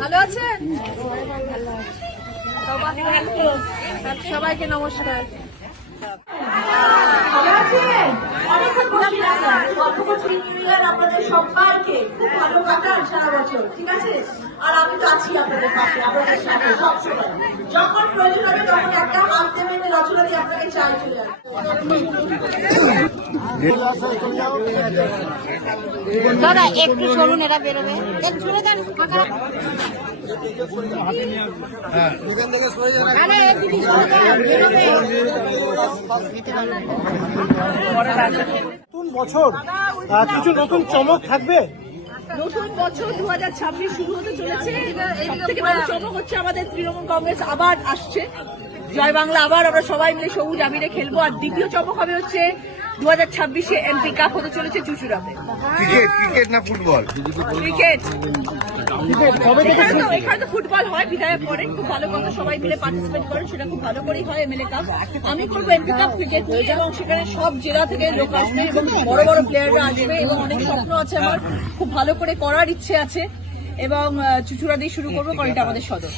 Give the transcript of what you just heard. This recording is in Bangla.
ভালো আছেন? সবাইকে নমস্কার। আপনাদের সবাইকে খুব ভালো কাটান সারা বছর, ঠিক আছে? আর আমি তো আছি আপনাদের পাশে, আপনাদের সাথে সবসময়। যখন প্রয়োজন হবে তখন একটা হাত দেবেন, রচনা দিয়ে আপনাকে চাই চলে দাদা একটু সরুন, এরা বেরোবে, একটু সরে যান। নতুন বছর কিছু নতুন চমক থাকবে। নতুন বছর 2026 শুরু হতে চলেছে। সবথেকে বড় চমক হচ্ছে আমাদের তৃণমূল কংগ্রেস আবার আসছে। জয় বাংলা, আবার আমরা সবাই মিলে সবুজ আবিরে খেলবো। আর দ্বিতীয় চমক হবে হচ্ছে 2026-এ এমপি কাপ হতে চলেছে চুঁচুড়াতে। ক্রিকেট না ফুটবল? ক্রিকেট। এখানে তো ফুটবল হয়, বিধায়ক করেন, খুব ভালো কথা, সবাই মিলে পার্টিসিপেট করেন, সেটা খুব ভালো করেই হয়। এমএলএ কাপ আমি করবো, এমপি কাপ ক্রিকেট নিয়ে, এবং সেখানে সব জেলা থেকে লোক আসবে এবং বড় বড় প্লেয়াররা আসবে, এবং অনেক স্বপ্ন আছে আমার, খুব ভালো করে করার ইচ্ছে আছে, এবং চুঁচুড়া দিয়ে শুরু করবো, কারণ এটা আমাদের সদর।